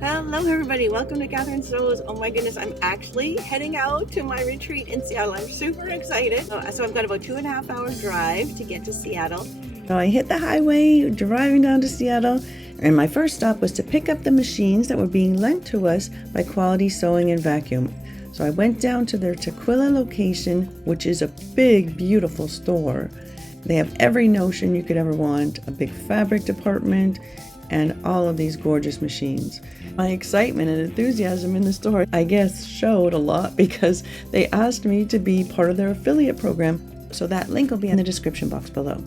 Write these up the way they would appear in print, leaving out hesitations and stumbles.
Hello everybody, welcome to Catherine Stowe's. Oh my goodness, I'm actually heading out to my retreat in Seattle. I'm super excited. So I've got about 2.5 hours drive to get to Seattle. So I hit the highway driving down to Seattle, and my first stop was to pick up the machines that were being lent to us by Quality Sewing and Vacuum. So I went down to their Tequila location, which is a big, beautiful store. They have every notion you could ever want, a big fabric department, and all of these gorgeous machines. My excitement and enthusiasm in the store, I guess, showed a lot because they asked me to be part of their affiliate program, so that link will be in the description box below.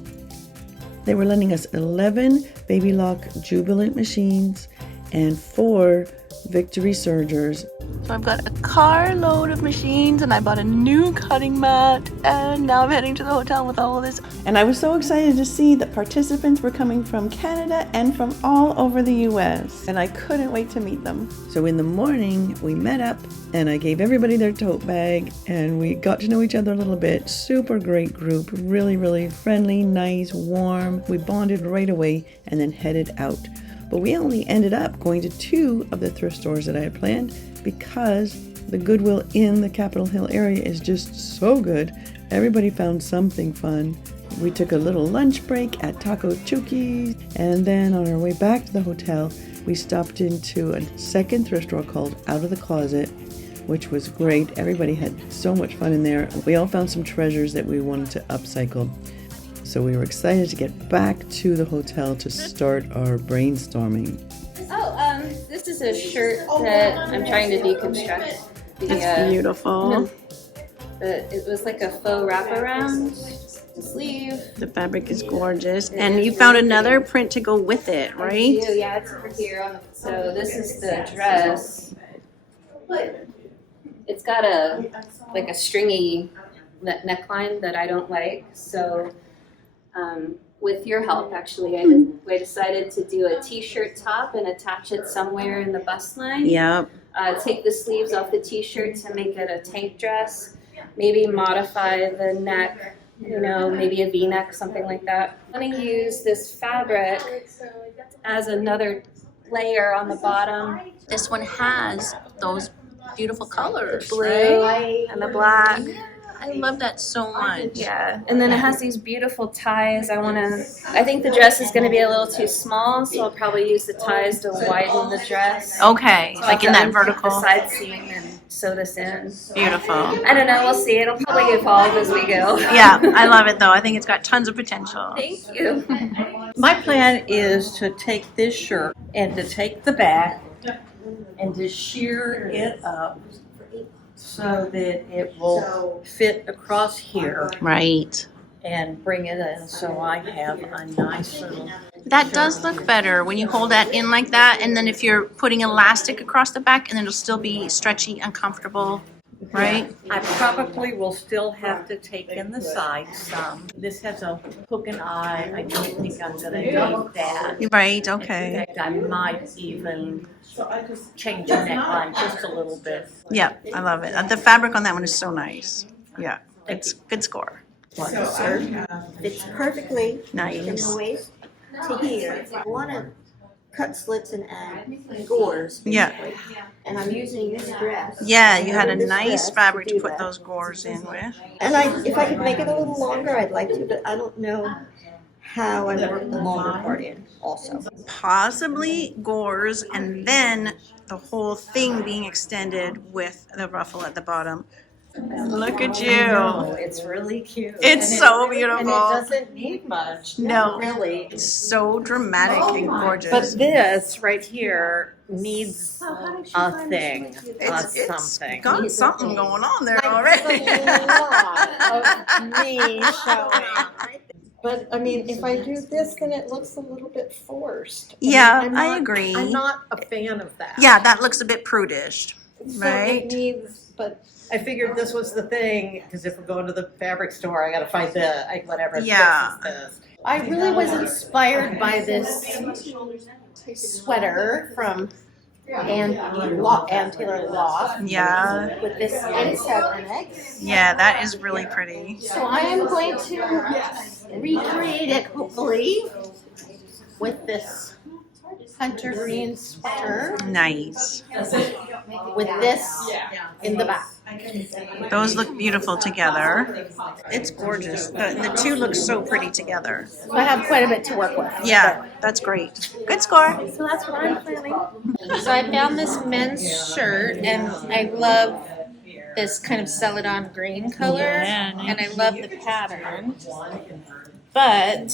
They were lending us 11 Baby Lock Jubilant machines and 4 Victory Surgers. So I've got a carload of machines and I bought a new cutting mat, and now I'm heading to the hotel with all of this. And I was so excited to see that participants were coming from Canada and from all over the US, and I couldn't wait to meet them. So in the morning we met up and I gave everybody their tote bag and we got to know each other a little bit. Super great group, really friendly, nice, warm. We bonded right away and then headed out. But we only ended up going to 2 of the thrift stores that I had planned because the Goodwill in the Capitol Hill area is just so good. Everybody found something fun. We took a little lunch break at Taco Chuki's, and then on our way back to the hotel, we stopped into a second thrift store called Out of the Closet, which was great. Everybody had so much fun in there. We all found some treasures that we wanted to upcycle. So we were excited to get back to the hotel to start our brainstorming. This is a shirt that I'm trying to deconstruct. It's beautiful. It was like a faux wraparound sleeve. The fabric is gorgeous. And you found another print to go with it, right? I do, yeah, it's over here. So this is the dress. It's got a stringy neckline that I don't like. So with your help, actually, I decided to do a t-shirt top and attach it somewhere in the bust line. Yep. Take the sleeves off the t-shirt to make it a tank dress. Maybe modify the neck, maybe a v-neck, something like that. I'm going to use this fabric as another layer on the bottom. This one has those beautiful colors, The blue and the black. I love that so much. Yeah, and then it has these beautiful ties. I think the dress is going to be a little too small, so I'll probably use the ties to widen the dress. Okay, So like I'll in that unhook vertical. the side seam and sew this in. Beautiful. I don't know, we'll see. It'll probably evolve as we go. Yeah, I love it though. I think it's got tons of potential. Thank you. My plan is to take this shirt and to take the back and to shear it up so that it will fit across here Right. and bring it in so I have a nice little... That does look better when you hold that in like that, and then if you're putting elastic across the back, and then it'll still be stretchy and comfortable, right? I probably will still have to take in the sides some. This has a hook and eye. I don't think I'm going to need that. Right, In okay. fact, I might even change the neckline just a little bit. Yeah, I love it. The fabric on that one is so nice. Yeah, it's good score. Fits perfectly from the Nice. waist to here. I want to cut slits and add gores. Yeah. basically. And I'm using this dress. Yeah, you had a This nice dress fabric to do put that. those gores in with. And if I could make it a little longer, I'd like to, but I don't know how I work the longer part in also. Possibly gores, and then the whole thing being extended with the ruffle at the bottom. Look at Oh, you. it's really cute. It's And so And beautiful. it doesn't need much. No. Really. It's so dramatic and gorgeous. But this right here needs a thing, it's something. got something going on there It's already. a lot of me showing. But I mean, if I do this, then it looks a little bit forced. Yeah, I'm I not- agree. I'm not a fan of that. Yeah, that looks a bit prudish, So right? it needs, but I figured this was the thing, because if we're going to the fabric store, I gotta find whatever Yeah. fixes this. I really was inspired by this sweater from Ann Taylor Loft Yeah, with this inset in it. yeah, that is really pretty. So I am going to recreate it, hopefully, with this hunter green sweater Nice. with this in the back. Those look beautiful together. It's gorgeous. The two look so pretty together. So I have quite a bit to work with. Yeah, that's great. Good score. So that's what I'm planning. So I found this men's shirt, and I love this kind of celadon green color, Yeah, nice. and I love the pattern. But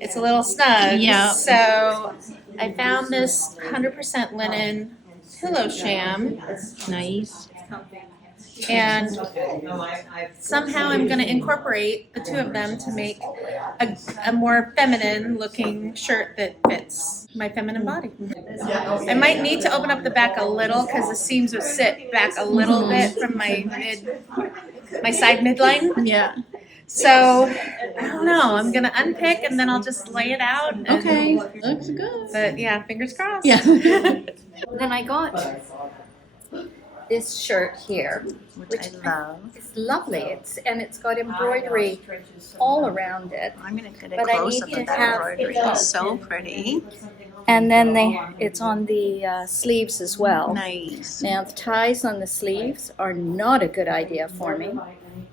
it's a little snug. Yeah. So I found this 100% linen pillow sham, Nice. and somehow I'm going to incorporate the two of them to make a more feminine looking shirt that fits my feminine body. I might need to open up the back a little because the seams will sit back a little bit from my side midline. Yeah. So I don't know. I'm gonna unpick and then I'll just lay it out. And, Okay. Looks good. But yeah, fingers crossed. Yeah. Then I got this shirt here. Which I love. It's lovely. It's got embroidery all around it. I'm going to get a But I close need up to of that have- embroidery. It's so pretty. And then it's on the sleeves as well. Nice. Now the ties on the sleeves are not a good idea for me.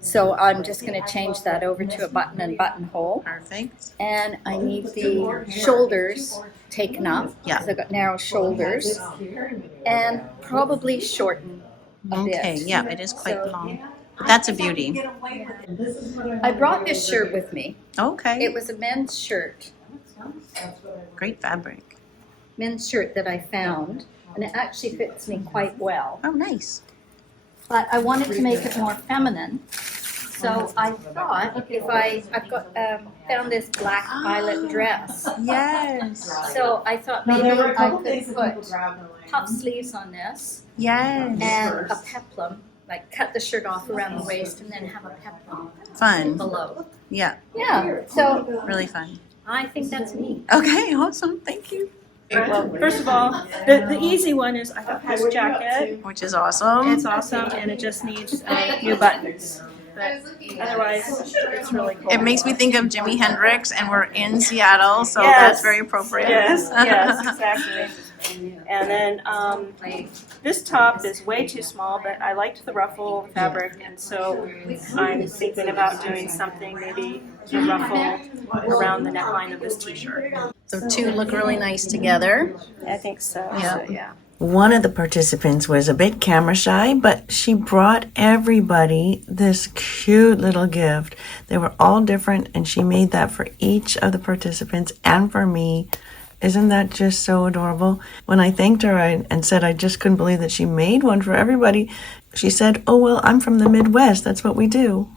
So I'm just going to change that over to a button and buttonhole. Perfect. And I need the shoulders taken up. Yeah. Because I've got narrow shoulders. And probably shorten a bit. Okay, yeah, it is quite So- long. But that's a beauty. I brought this shirt with me. Okay. It was a men's shirt. Great fabric. Men's shirt that I found. And it actually fits me quite well. Oh, nice. But I wanted to make it more feminine. So I thought if I've got found this black eyelet dress. Yes. So I thought maybe I could put puff sleeves on this Yes. and a peplum, like cut the shirt off around the waist and then have a peplum Fun. below. Yeah, Yeah, so really fun. I think that's me. Okay, awesome. Thank you. Well, first of all, the easy one is I got this jacket. Which is awesome. It's awesome, and it just needs new buttons. But otherwise, it's really cool. It makes me think of Jimi Hendrix, and we're in Seattle, so Yes. that's very appropriate. Yes, yes, exactly. And then this top is way too small, but I liked the ruffle fabric, and so I'm thinking about doing something maybe to ruffle around the neckline of this t-shirt. So two look really nice together. I think so. Yeah. So, yeah. One of the participants was a bit camera shy, but she brought everybody this cute little gift. They were all different, and she made that for each of the participants and for me. Isn't that just so adorable? When I thanked her and said I just couldn't believe that she made one for everybody, she said, "Oh, well, I'm from the Midwest. That's what we do."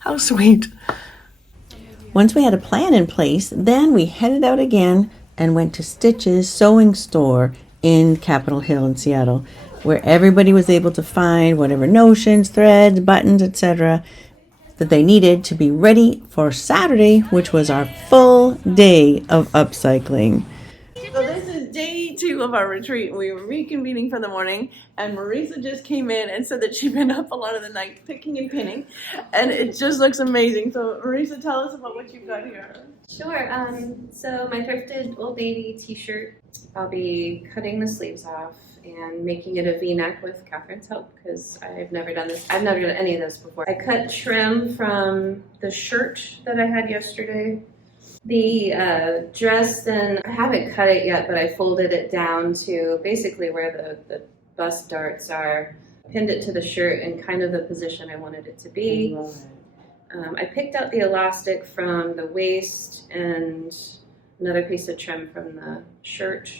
How sweet. Once we had a plan in place, then we headed out again and went to Stitch's sewing store in Capitol Hill in Seattle, where everybody was able to find whatever notions, threads, buttons, etc. that they needed to be ready for Saturday, which was our full day of upcycling. So this is day 2 of our retreat. We were reconvening for the morning, and Marisa just came in and said that she'd been up a lot of the night picking and pinning, and it just looks amazing. So Marisa, tell us about what you've got here. Sure. So my thrifted Old Navy t-shirt, I'll be cutting the sleeves off and making it a V-neck with Catherine's help because I've never done this. I've never done any of this before. I cut trim from the shirt that I had yesterday. The dress, then I haven't cut it yet, but I folded it down to basically where the bust darts are, pinned it to the shirt in kind of the position I wanted it to be. I picked out the elastic from the waist and another piece of trim from the shirt.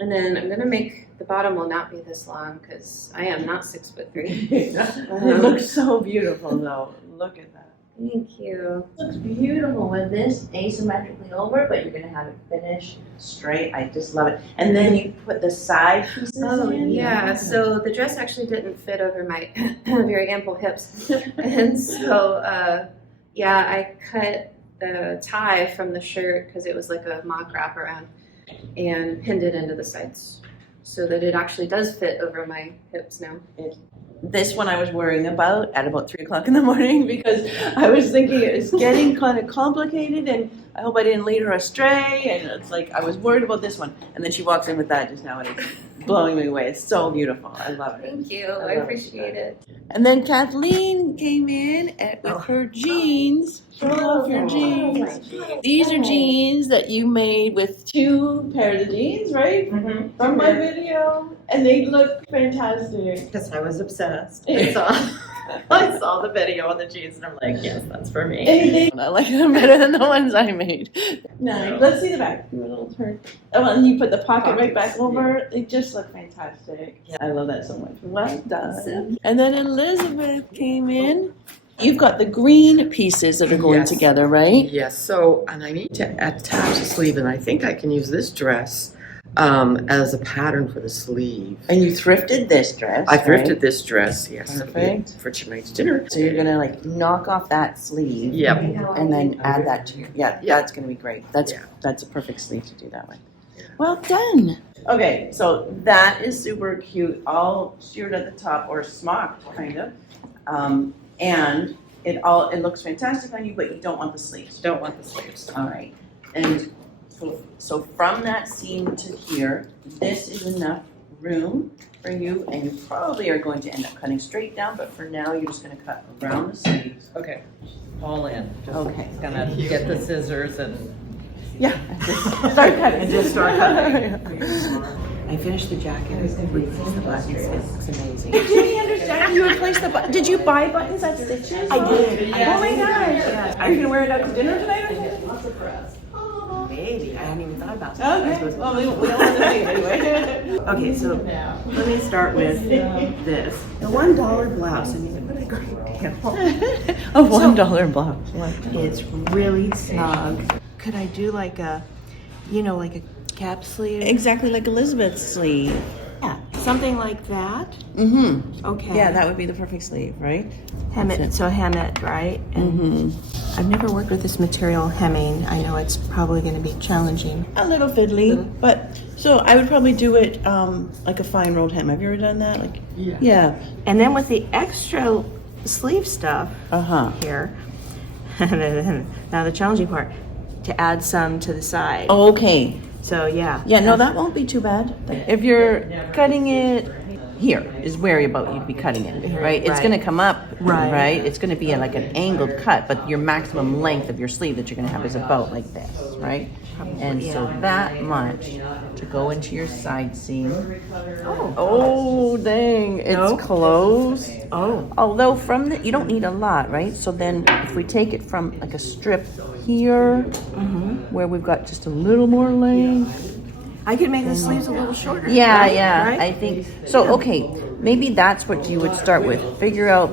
And then I'm going to make, the bottom will not be this long because I am not 6'3". It looks so beautiful, though. Look at that. Thank you. Looks beautiful with this asymmetrically over, but you're gonna have it finished straight. I just love it. And then you put the side pieces Oh, in. yeah. So the dress actually didn't fit over my very ample hips. And so, yeah, I cut the tie from the shirt because it was like a mock wraparound and pinned it into the sides so that it actually does fit over my hips now. this one I was worrying about at about 3 o'clock in the morning because I was thinking it's getting kind of complicated and I hope I didn't lead her astray. And it's like, I was worried about this one. And then she walks in with that just now and it's blowing me away. It's so beautiful. I love it. Thank you. I appreciate it. And then Kathleen came in with her jeans. Show off your jeans. These are jeans that you made with 2 pairs of jeans, right? Mm-hmm. From my video. And they look fantastic. Because I was obsessed. I saw the video on the jeans and I'm like, yes, that's for me. I like them better than the ones I made. Nice. Let's see the back. Do a little turn. Oh, and you put the pocket right back over. They just look fantastic. Yeah. I love that so much. Well done. And then Elizabeth came in. You've got the green pieces that are going together, right? Yes, so, and I need to attach a sleeve, and I think I can use this dress as a pattern for the sleeve. And you thrifted this dress, I thrifted this dress, yes. Perfect. For tonight's dinner. So you're gonna like knock off that sleeve. Yep. And then add that to your, that's gonna be great. That's a perfect sleeve to do that way. Well done. Okay, so that is super cute, all sheared at the top or smocked kind of. And it looks fantastic on you, but you don't want the sleeves. Don't want the sleeves. All right. And so from that seam to here, this is enough room for you, and you probably are going to end up cutting straight down, but for now you're just going to cut around the sleeves. Okay, all in. Okay. Gonna get the scissors and Start cutting. and just start cutting. I finished the jacket. Replaced the buttons. It looks amazing. Did you understand? You replaced the button. Did you buy buttons at Stitches? I did. Oh my gosh. Are you going to wear it out to dinner tonight? Maybe. I hadn't even thought about Okay. that. Well, we don't want to see it anyway. Okay, so let me start with this. The $1 blouse. I mean, what a great deal. A $1 blouse. It's really snug. Could I do like a, like a cap sleeve? Exactly like Elizabeth's sleeve. Yeah, something like that. Mm-hmm. Okay. Yeah, that would be the perfect sleeve, right? Hem it, so hem it, right? And I've never worked with this material hemming. I know it's probably going to be challenging. A little fiddly, but so I would probably do it like a fine rolled hem. Have you ever done that? Like, yeah. And then with the extra sleeve stuff here, now the challenging part, to add some to the side. Okay. So yeah. Yeah, no, that won't be too bad. If you're cutting it here is where you'd be cutting it, right? It's going to come up, right? It's going to be like an angled cut, but your maximum length of your sleeve that you're going to have is about like this, right? And so that much to go into your side seam. Oh, dang, it's close. Although from you don't need a lot, right? So then if we take it from like a strip here, where we've got just a little more length. I could make the sleeves a little shorter. Yeah, right? yeah, Right? I think so. Okay, maybe that's what you would start with. Figure out,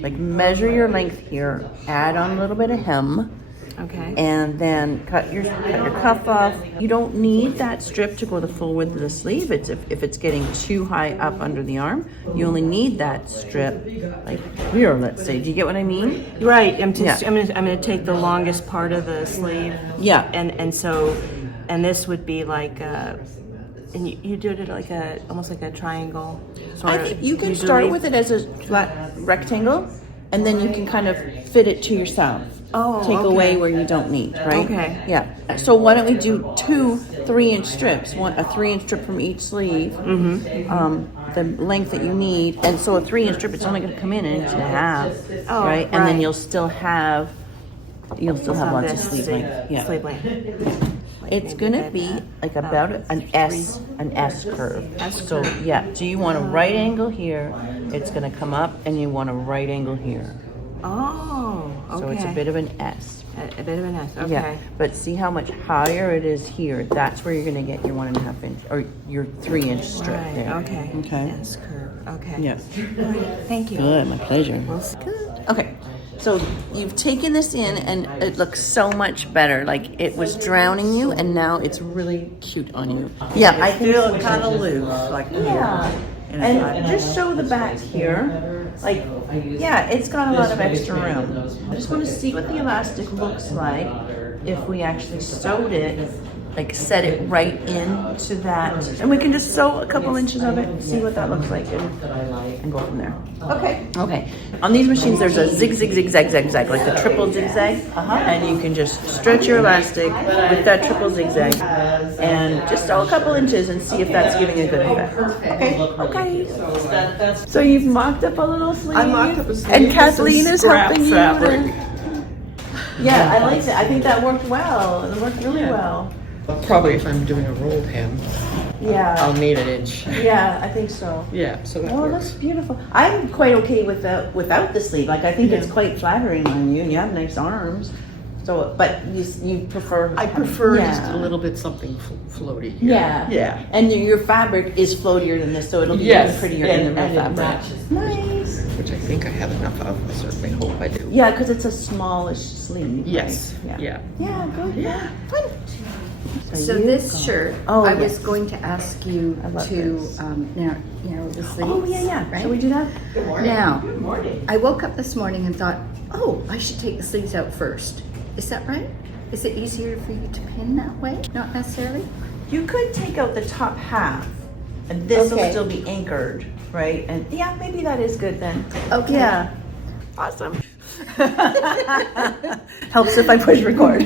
like, measure your length here, add on a little bit of hem, Okay. and then cut your cuff off. You don't need that strip to go the full width of the sleeve. It's if it's getting too high up under the arm, you only need that strip, like here, let's say. Do you get what I mean? Right. I'm gonna take the longest part of the sleeve. Yeah. And this would be like and you did it like almost like a triangle. I think you can start with it as a flat rectangle, and then you can kind of fit it to yourself. Take away where you don't need, right? Okay. Yeah. So why don't we do 2 3-inch strips? A 3-inch strip from each sleeve. The length that you need, and so a 3-inch strip, it's only going to come in 1.5 inches, right? And then you'll still have lots of sleeve length. Yeah. Sleeve length. It's gonna be like about an S curve. So yeah, so you want a right angle here, it's gonna come up, and you want a right angle here. Oh, okay. So it's a bit of an S. A bit of an S, okay. Yeah, but see how much higher it is here? That's where you're gonna get your 1.5 inch, or your 3-inch strip there. Okay. Okay. S curve, okay. Yes. Thank you. Good, my pleasure. Good. Okay. So you've taken this in and it looks so much better. Like it was drowning you and now it's really cute on you. Yeah, I Still kind of loose, like yeah. And just show the back here. Like, yeah, it's got a lot of extra room. I just want to see what the elastic looks like if we actually sewed it like set it right into that. And we can just sew a couple inches of it, see what that looks like, and go from there. Okay. Okay. On these machines, there's a zigzag, like the triple zigzag. And you can just stretch your elastic with that triple zigzag and just sew a couple inches and see if that's giving a good effect. Okay. Okay. So you've mocked up a little sleeve. I mocked up a sleeve. And Kathleen is helping you. Fabric. Yeah, I liked it. I think that worked well. It worked really well. Probably if I'm doing a rolled hem, Yeah. I'll need an inch. Yeah, I think so. Yeah, so that Oh, works. that's beautiful. I'm quite okay with without the sleeve. Like, I think it's quite flattering on you, and you have nice arms. So, but you prefer. I prefer Yeah. just a little bit something floaty here. Yeah. Yeah. And your fabric is floatier than this, so it'll be Yes, even prettier and- in the and it fabric. matches. Nice. Which I think I have enough of. I certainly hope I do. Yeah, because it's a smallish sleeve. Yes. Right? Yeah. Yeah, good. Yeah. Fun. So you this go. shirt, Oh, I yes. was going to ask you I love to this. narrow the sleeves. Oh, yeah. Right? Shall we do that? Now, I woke up this morning and thought, oh, I should take the sleeves out first. Is that right? Is it easier for you to pin that way? Not necessarily? You could take out the top half, and this will Okay. still be anchored, right? And yeah, maybe that is good then. Okay. Yeah. Awesome. Helps if I push record.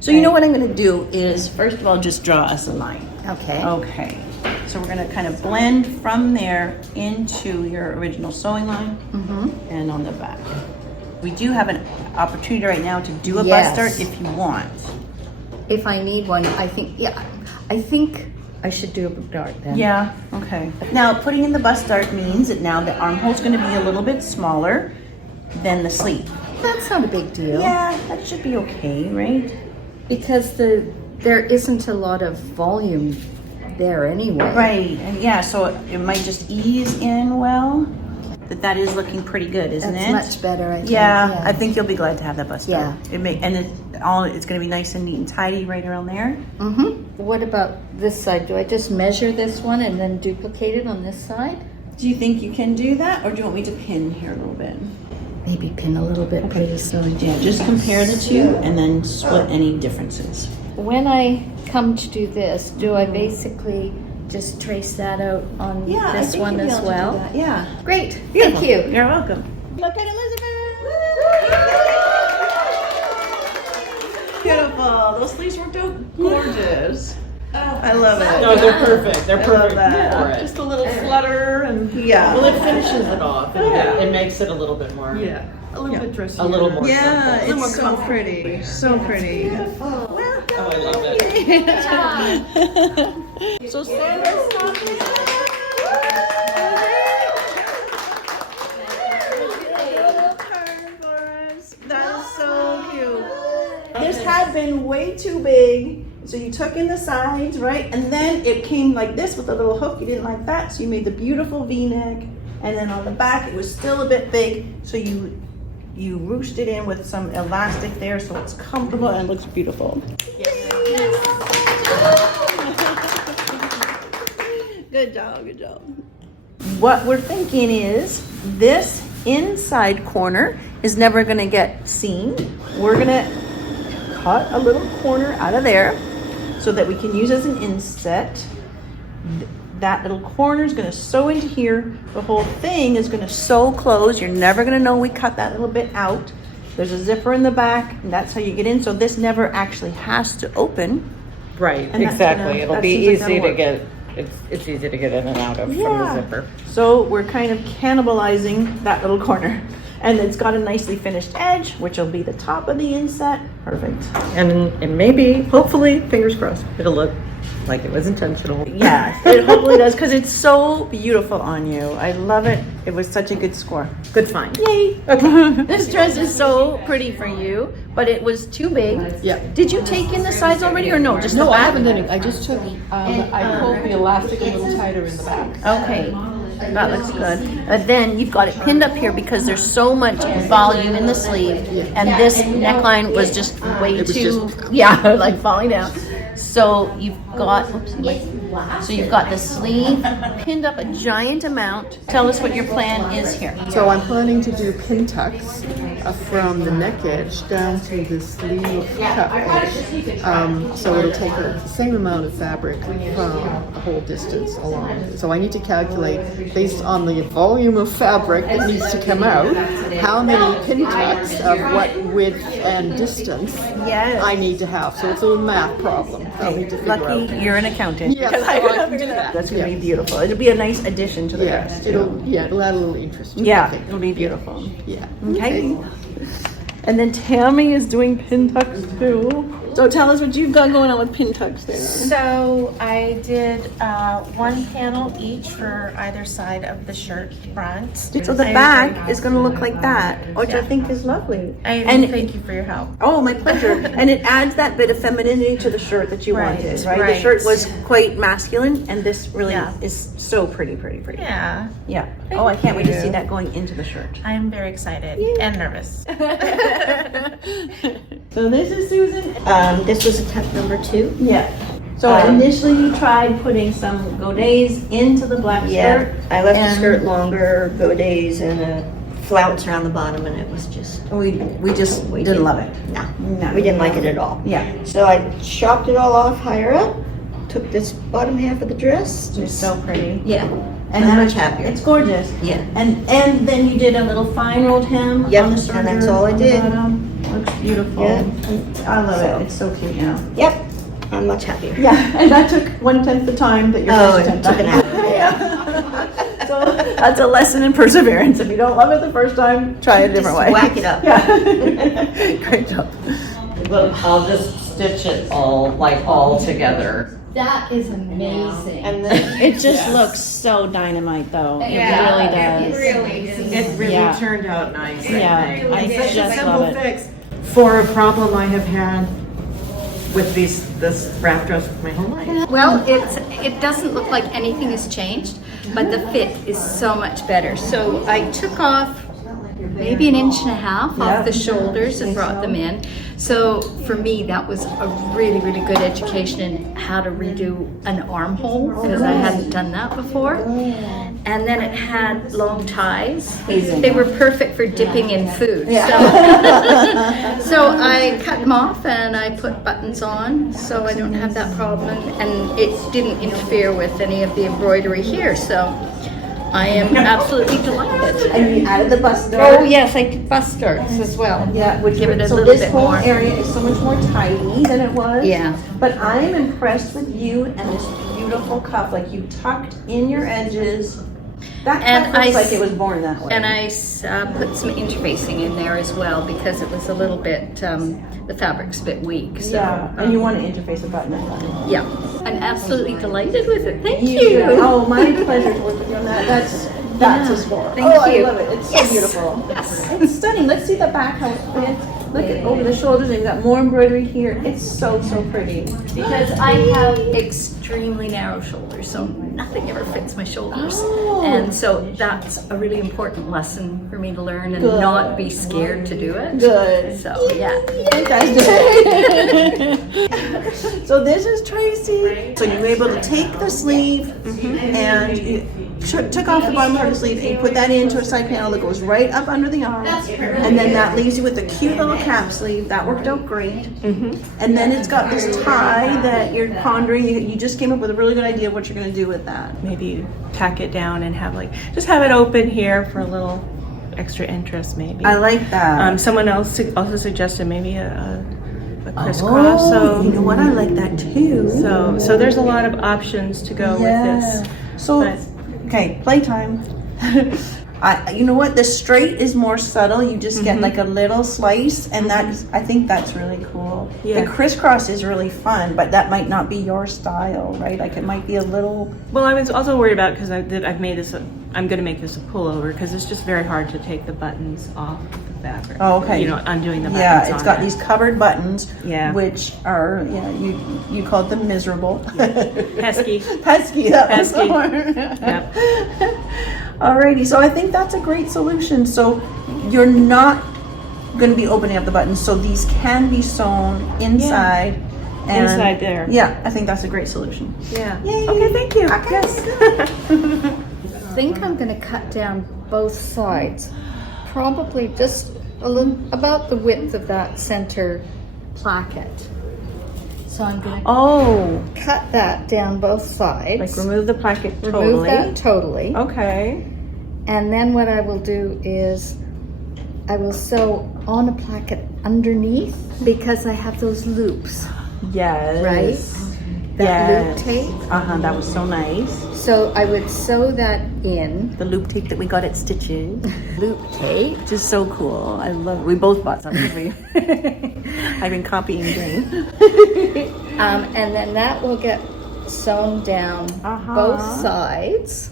So you know what I'm going to do is, first of all, just draw us a line. Okay. Okay. So we're going to kind of blend from there into your original sewing line and on the back. We do have an opportunity right now to do a bust Yes. start if you want. If I need one, I think I should do a dart then. Yeah, okay. Now, putting in the bust dart means that now the armhole's going to be a little bit smaller than the sleeve. That's not a big deal. Yeah, that should be okay, right? Because there isn't a lot of volume there anyway. Right, and yeah, so it might just ease in well. That is looking pretty good, isn't That's it? much better, I think. Yeah, I think you'll be glad to have that bust dart. Yeah. It's going to be nice and neat and tidy right around there. What about this side? Do I just measure this one and then duplicate it on this side? Do you think you can do that, or do you want me to pin here a little bit? Maybe pin a little bit pretty soon. Yeah, just compare the two and then split any differences. When I come to do this, do I basically just trace that out on this one as well? Yeah. Great, Beautiful. thank you. You're welcome. Look at Elizabeth. Beautiful. Those sleeves worked out gorgeous. I love it. No, they're perfect. They're perfect that. for it. Just a little flutter and Yeah. Well, it finishes it off. It makes it a little bit more. yeah, a little bit dressy. A little more. Yeah, simple. it's so pretty. So pretty. Oh, I love it. So Sarah's stopping. That's so cute. This had been way too big, so you took in the sides, right? And then it came like this with a little hook. You didn't like that, so you made the beautiful V-neck. And then on the back, it was still a bit big, so you ruched it in with some elastic there, so it's comfortable and looks beautiful. Good job, good job. What we're thinking is this inside corner is never gonna get seen. We're gonna cut a little corner out of there so that we can use as an inset. That little corner is gonna sew into here. The whole thing is gonna sew closed. You're never gonna know we cut that little bit out. There's a zipper in the back, and that's how you get in. So this never actually has to open. Right, And that's exactly. gonna- It'll that be seems like easy that'll to work. get. It's easy to get in and out of from the zipper. So we're kind of cannibalizing that little corner. And it's got a nicely finished edge, which will be the top of the inset. Perfect. And maybe, hopefully, fingers crossed, it'll look like it was intentional. Yeah, it hopefully does, because it's so beautiful on you. I love it. It was such a good score. Good find. Yay. Okay. This dress is so pretty for you, but it was too big. Yeah. Did you take in the sides already or no? Just the No, I back? haven't done it. I just took, I pulled the elastic a little tighter in the back. Okay, that looks good. Then you've got it pinned up here because there's so much volume in the sleeve, and this neckline was just way too, like falling down. So you've got, so you've got the sleeve pinned up a giant amount. Tell us what your plan is here. So I'm planning to do pin tucks from the neck edge down to the sleeve cup edge. So it'll take the same amount of fabric from the whole distance along. So I need to calculate, based on the volume of fabric that needs to come out, how many pin tucks of what width and distance I need to have. So it's a little math problem. I'll need to figure Lucky out. you're an accountant. Yes, because so I I could can not do figure that. That's going to be beautiful. It'll be a nice addition to the dress. It'll add a little interest. Yeah, it'll be beautiful. Yeah. Okay. And then Tammy is doing pin tucks too. So tell us what you've got going on with pin tucks there. So I did one panel each for either side of the shirt front. So the back is going to look like that, which I think is lovely. And thank you for your help. Oh, my pleasure. And it adds that bit of femininity to the shirt that you wanted, right? Right. The shirt was quite masculine, and this really is so pretty. Yeah. Yeah. Thank I can't wait to you. see that going into the shirt. I'm very excited and nervous. So this is Susan. This was attempt number 2. Yeah. So initially you tried putting some godets into the black Yeah, skirt. I left the skirt longer, godets, and a flounce around the bottom, and it was just... We didn't love it. No, we didn't like it at all. Yeah. So I chopped it all off higher up, took this bottom half of the dress. It's so pretty. Yeah. And I'm then much happier. It's gorgeous. Yeah. And then you did a little fine rolled hem Yep, on the shoulder. and that's all I on the did. bottom. Looks beautiful. Yeah. I love it. It's so cute now. Yep. I'm much happier. Yeah, and that took 1/10 the time that your first it took an time. hour. So that's a lesson in perseverance. If you don't love it the first time, try it a different way. Whack it up. Yeah. Great job. But I'll just stitch it all together. That is amazing. And then It just looks so dynamite though. It really does. It really is. it really Yeah. turned out nice. Yeah, I It's such a just simple love it. fix for a problem I have had with this wrap dress my whole life. Well, it doesn't look like anything has changed, but the fit is so much better. So I took off maybe 1.5 inches off the shoulders and brought them in. So for me, that was a really, really good education in how to redo an armhole, because I hadn't done that before. And then it had long ties. They were perfect for dipping in food. So I cut them off and I put buttons on so I don't have that problem. And it didn't interfere with any of the embroidery here. So I am absolutely delighted. And you added the bust dart. Oh yes, I did bust darts as well. Yeah, which Give it a so little this bit whole more. area is so much more tidy than it was. Yeah. But I'm impressed with you and this beautiful cuff. Like you tucked in your edges. That cuff looks like it was born that way. And I put some interfacing in there as well because it was a little bit, the fabric's a bit weak. So, yeah, and you want to interface a button in that. Yeah, I'm absolutely delighted with it. Thank you. Oh, my pleasure to work with you on that. That's a score. Thank I you. love it. It's Yes. so beautiful. Yes. It's stunning. Let's see the back how it fits. Look at over the shoulders, and you've got more embroidery here. It's so pretty. Because I have extremely narrow shoulders, so nothing ever fits my shoulders. Oh. And so that's a really important lesson for me to learn and not be scared to do it. Good. So, yeah. Fantastic. So this is Tracy. So you were able to take the sleeve and you took off the bottom part of the sleeve and you put that into a side panel that goes right up under the arm. And then that leaves you with a cute little cap sleeve. That worked out great. And then it's got this tie that you're pondering. You just came up with a really good idea of what you're going to do with that. Maybe tack it down and have just have it open here for a little extra interest maybe. I like that. Someone else also suggested maybe a crisscross. So you know what? I like that too. So there's a lot of options to go with this. So, okay, playtime. You know what? The straight is more subtle. You just get like a little slice, and I think that's really cool. Yeah. The crisscross is really fun, but that might not be your style, right? Like it might be a little. Well, I was also worried about because I've made this. I'm going to make this a pullover because it's just very hard to take the buttons off the fabric. Oh, okay. Undoing the buttons. Yeah, it's on got it. these covered buttons, Yeah. which are you called them miserable. Pesky. Pesky. That was the Pesky. word. Yep. Alrighty, so I think that's a great solution. So you're not going to be opening up the buttons, so these can be sewn inside. And Inside there. Yeah, I think that's a great solution. Yeah. Yay. Okay, thank you. I think I'm going to cut down both sides. Probably just about the width of that center placket. So I'm going to cut that down both sides. Like remove the placket totally. Remove that totally. Okay. And then what I will do is I will sew on a placket underneath because I have those loops. Yes. Right? That loop tape. That was so nice. So I would sew that in. The loop tape that we got at Stitches. Loop tape. Which is so cool. I love it. We both bought some. I've been copying Jane. And then that will get sewn down both sides.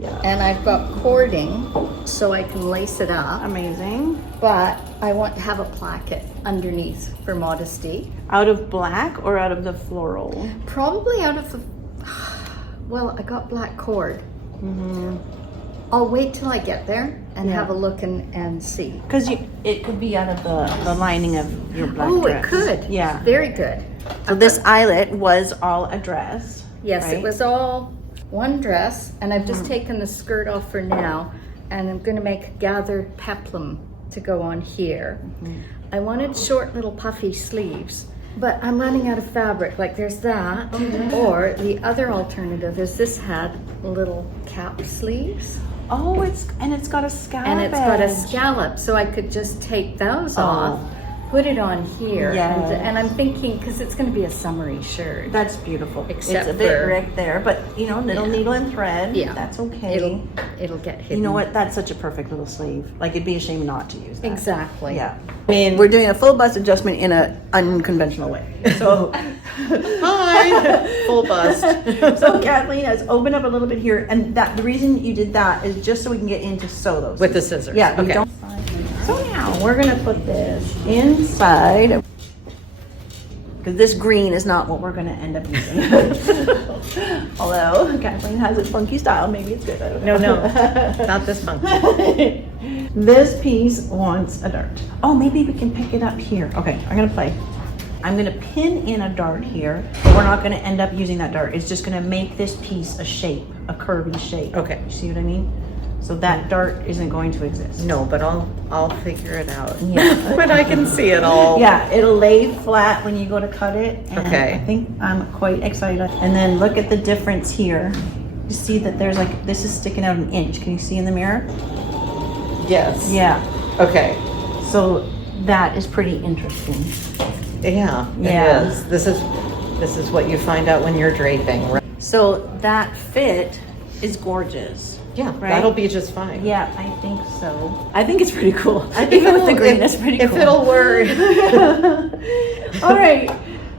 Yeah. And I've got cording so I can lace it up. Amazing. But I want to have a placket underneath for modesty. Out of black or out of the floral? Probably out of the, well, I got black cord. I'll wait till I get there and have a look and see. Because it could be out of the lining of your black dress. It could. Yeah. Very good. So this eyelet was all a dress. Yes, right? it was all one dress, and I've just taken the skirt off for now, and I'm going to make a gathered peplum to go on here. I wanted short little puffy sleeves, but I'm running out of fabric. Like there's that, or the other alternative is this had little cap sleeves. Oh, it's got a scallop. And it's got a scallop, so I could just take those off, put it on here, and I'm thinking, because it's going to be a summery shirt. That's beautiful. Except it's a bit rigged there, but little needle and thread. Yeah, that's okay. It'll get hidden. You know what? That's such a perfect little sleeve. Like it'd be a shame not to use that. Exactly. Yeah. I mean, we're doing a full bust adjustment in an unconventional way. So, hi, full bust. So Kathleen has opened up a little bit here, and the reason you did that is just so we can get in to sew those With the scissors. Yeah. Okay. So now we're gonna put this inside, because this green is not what we're gonna end up using. Although Kathleen has a funky style, maybe it's good. I don't know. No, not this funky. This piece wants a dart. Oh, maybe we can pick it up here. Okay, I'm gonna play. I'm gonna pin in a dart here, but we're not gonna end up using that dart. It's just gonna make this piece a shape, a curvy shape. Okay. You see what I mean? So that dart isn't going to exist. No, but I'll figure it out. Yeah. When I can see it all. Yeah, it'll lay flat when you go to cut it. And Okay. I think I'm quite excited. And then look at the difference here. You see that there's this is sticking out 1 inch. Can you see in the mirror? Yes. Yeah. Okay. So that is pretty interesting. Yeah. Yeah. It is. This is what you find out when you're draping, right? So that fit is gorgeous. Yeah, right? that'll be just fine. Yeah, I think so. I think it's pretty cool. If Even with the it'll- green, it's pretty If cool. it'll work. All right.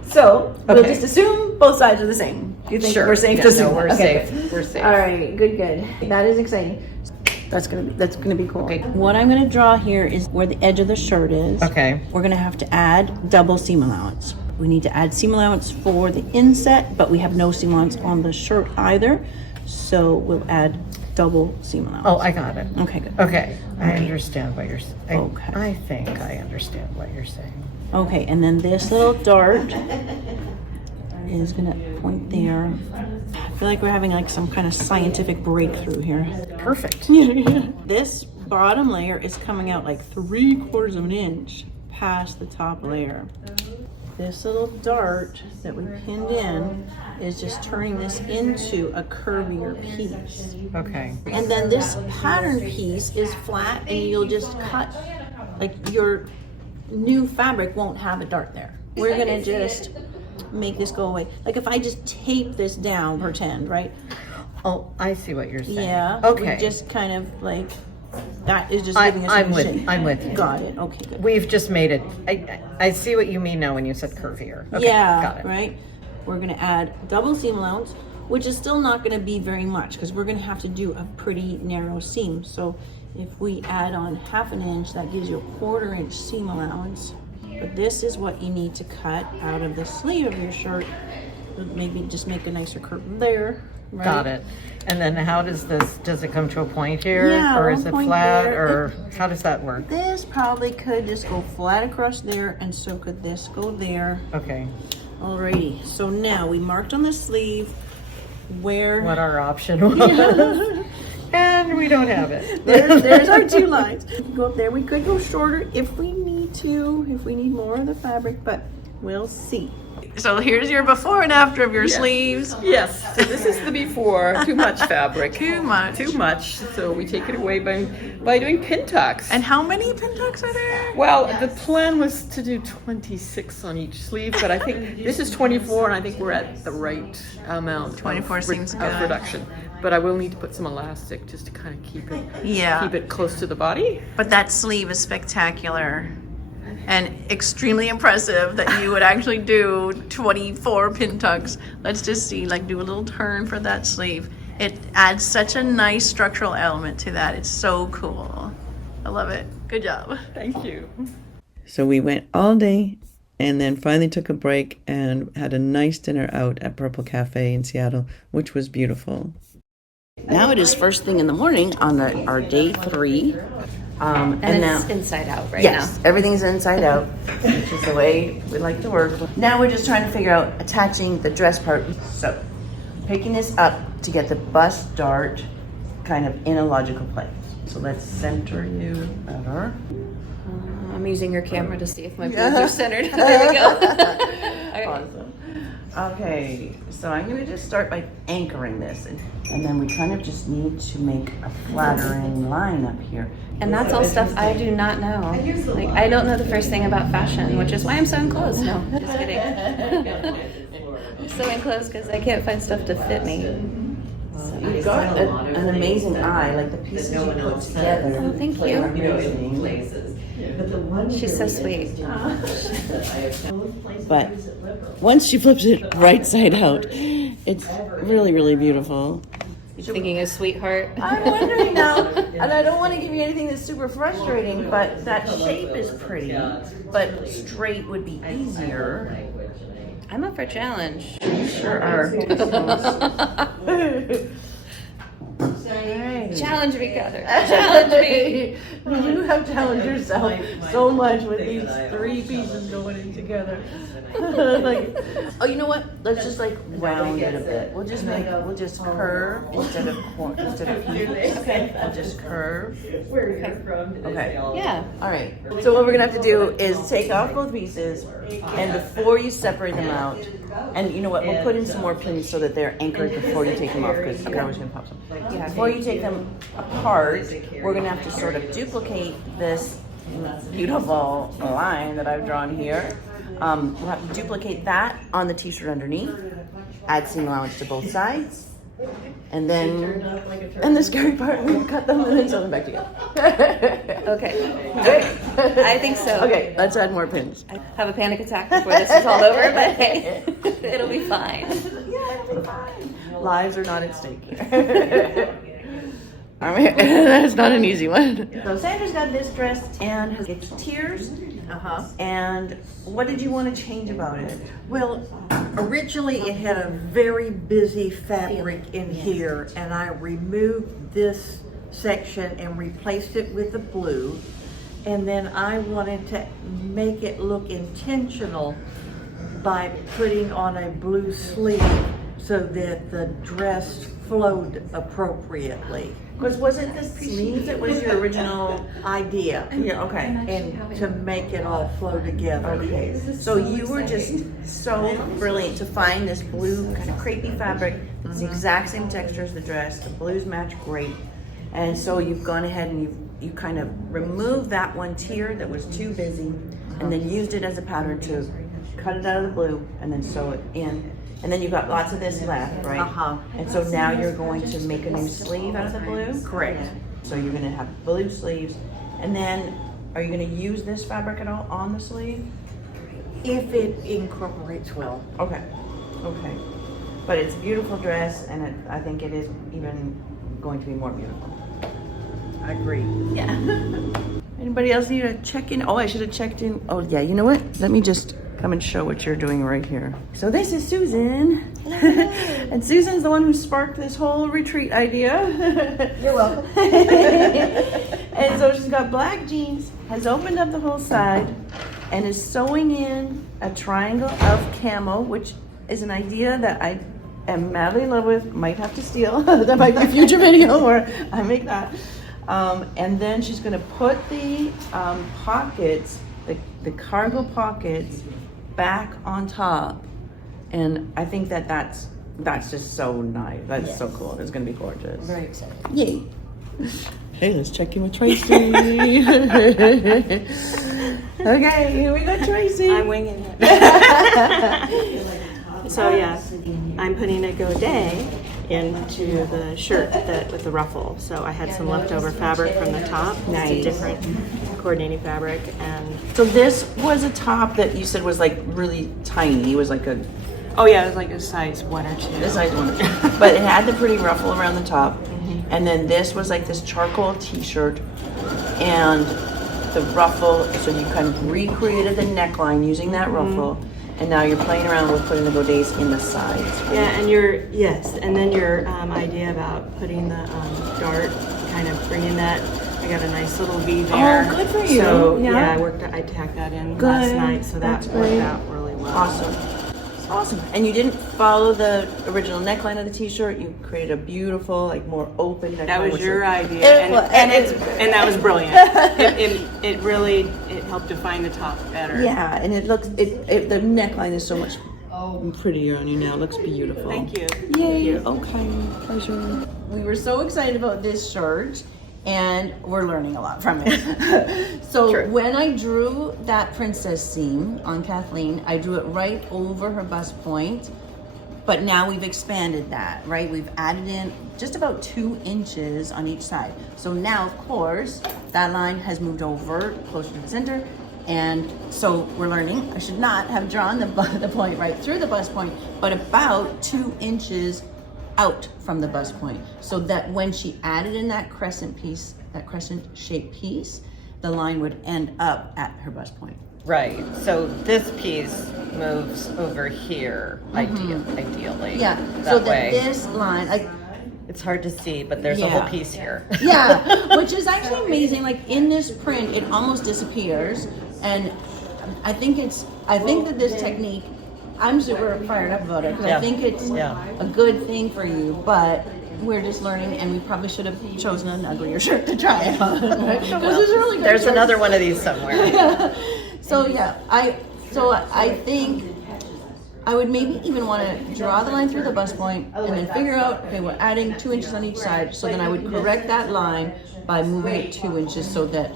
So we'll Okay. just assume both sides are the same. Do you think we're safe to assume? we're Okay, safe. good. We're safe. All right, good. That is exciting. That's gonna be cool. Okay. What I'm gonna draw here is where the edge of the shirt is. Okay. We're gonna have to add double seam allowance. We need to add seam allowance for the inset, but we have no seam allowance on the shirt either. So we'll add double seam allowance. Oh, I got it. Okay, good. Okay. I understand what you're saying. Okay. I think I understand what you're saying. Okay, and then this little dart is gonna point there. I feel like we're having some kind of scientific breakthrough here. Perfect. This bottom layer is coming out 3/4 of an inch past the top layer. This little dart that we pinned in is just turning this into a curvier piece. Okay. And then this pattern piece is flat, and you'll just cut, your new fabric won't have a dart there. We're gonna just make this go away. If I just tape this down, pretend, right? Oh, I see what you're saying. Yeah. Okay. We just kind of that is just giving us I'm a shape. with you. Got it. Okay, good. We've just made it. I see what you mean now when you said curvier. Okay, Yeah, got it. right? We're gonna add double seam allowance, which is still not gonna be very much because we're gonna have to do a pretty narrow seam. So if we add on 1/2 inch, that gives you a 1/4 inch seam allowance. But this is what you need to cut out of the sleeve of your shirt. Maybe just make a nicer curve there. Right? Got it. And then how does it come to a point here? Yeah, or a is it point flat? there. Or how does that work? This probably could just go flat across there, and so could this go there. Okay. Alrighty, so now we marked on the sleeve where What our option was. And and we don't have it. There's our 2 lines. Go up there. We could go shorter if we need to, if we need more of the fabric, but we'll see. So here's your before and after of your sleeves. Yes, so this is the before. Too much fabric. Too much. Too much. So we take it away by doing pin tucks. And how many pin tucks are there? Well, the plan was to do 26 on each sleeve, but I think this is 24, and I think we're at the right amount. 24 seems good. Of reduction. But I will need to put some elastic just to kind of keep it close to the body. But that sleeve is spectacular. And extremely impressive that you would actually do 24 pin tucks. Let's just see, like do a little turn for that sleeve. It adds such a nice structural element to that. It's so cool. I love it. Good job. Thank you. So we went all day and then finally took a break and had a nice dinner out at Purple Cafe in Seattle, which was beautiful. Now it is first thing in the morning on our day 3. And now, it's inside out right yes, everything's inside out, which is the way we like to work. Now we're just trying to figure out attaching the dress part. So picking this up to get the bust dart kind of in a logical place. So let's center you better. I'm using your camera to see if my boobs are centered. There we go. Okay. Awesome. Okay, so I'm going to just start by anchoring this, and then we kind of just need to make a flattering line up here. And that's all stuff I do not know. Like, I don't know the first thing about fashion, which is why I'm so enclosed. No, just kidding. I'm so enclosed because I can't find stuff to fit me. You've got an amazing eye, like the pieces you put together. Oh, thank you. are amazing. She's so sweet. But once she flips it right side out, it's really, really beautiful. You're thinking of sweetheart. I'm wondering now, and I don't want to give you anything that's super frustrating, but that shape is pretty, but straight would be easier. I'm up for a challenge. You sure are. Challenge me, Catherine. Challenge me. You have challenged yourself so much with these 3 pieces going in together. Like, oh, you know what? Let's just like round it a bit. We'll just curve instead of peak. Okay. We'll just curve. Okay. Yeah. All right. So what we're gonna have to do is take off both pieces, and before you separate them out, and you know what? We'll put in some more pins so that they're anchored before you take them off, because you're always gonna pop some. Yeah. Before you take them apart, we're gonna have to sort of duplicate this beautiful line that I've drawn here. We'll have to duplicate that on the t-shirt underneath, add seam allowance to both sides, and then, and the scary part, we cut them and then sew them back together. Okay. I think so. Okay, let's add more pins. I have a panic attack before this is all over, but hey, it'll be fine. Yeah, it'll be fine. Lives are not at stake here. All right, that's not an easy one. So Sandra's got this dress and it's tiers. And what did you want to change about it? Well, originally it had a very busy fabric in here, and I removed this section and replaced it with the blue. And then I wanted to make it look intentional by putting on a blue sleeve so that the dress flowed appropriately. Because was it the sleeves that was your original idea? Yeah, okay. And to make it all flow together. Okay. So you were just so brilliant to find this blue kind of crepey fabric. It's the exact same texture as the dress. The blues match great. And so you've gone ahead and you kind of removed that one tier that was too busy and then used it as a pattern to cut it out of the blue and then sew it in. And then you've got lots of this left, right? And so now you're going to make a new sleeve out of the blue? Correct. So you're going to have blue sleeves. And then, are you going to use this fabric at all on the sleeve? If it incorporates well. Okay. Okay. But it's a beautiful dress, and I think it is even going to be more beautiful. I agree. Yeah. Anybody else need to check in? Oh, I should have checked in. Oh, yeah, you know what? Let me just come and show what you're doing right here. So this is Susan. And Susan's the one who sparked this whole retreat idea. You're welcome. And so she's got black jeans, has opened up the whole side, and is sewing in a triangle of camo, which is an idea that I am madly in love with. Might have to steal. That might be a future video where I make that. And then she's gonna put the pockets, the cargo pockets, back on top. And I think that's just so nice. That's so cool. It's gonna be gorgeous. Very excited. Yay. Hey, let's check in with Tracy. Okay, here we go, Tracy. I'm winging it. So yeah, I'm putting a godet into the shirt with the ruffle. So I had some leftover fabric from the top. Nice. It's a different coordinating fabric, and So this was a top that you said was like really tiny. It was like a oh yeah, it was like a size 1 or 2. this size one, but it had the pretty ruffle around the top. And then this was like this charcoal t-shirt and the ruffle. So you kind of recreated the neckline using that ruffle. And now you're playing around with putting the godets in the sides. Yeah, and and then your idea about putting the dart, kind of bringing that. I got a nice little V there. Oh, good for you. So Yeah. I tacked that in last night, so that worked out really well. Awesome. Awesome. And you didn't follow the original neckline of the t-shirt. You created a beautiful, like more open neckline. That was your idea, and that was brilliant. It really helped define the top better. Yeah, and it looks the neckline is so much prettier on you now. It looks beautiful. Thank you. Yay. Okay. Pleasure. We were so excited about this shirt. And we're learning a lot from it. So when I drew that princess seam on Kathleen, I drew it right over her bust point. But now we've expanded that, right? We've added in just about 2 inches on each side. So now, of course, that line has moved over closer to the center. And so we're learning. I should not have drawn the point right through the bust point, but about 2 inches out from the bust point, so that when she added in that crescent piece, that crescent shaped piece, the line would end up at her bust point. Right. So this piece moves over here, ideally. Yeah. That So that way. this line, like, It's hard to see, but there's a whole piece here. yeah, which is actually amazing. Like in this print, it almost disappears, and I think that this technique, I'm super fired up about it because I think it's a good thing for you, but we're just learning, and we probably should have chosen an uglier shirt to try it on. Right? Well, really good there's shirts. another one of these somewhere. So yeah, I think I would maybe even want to draw the line through the bust point and then figure out, okay, we're adding 2 inches on each side. So then I would correct that line by moving it 2 inches so that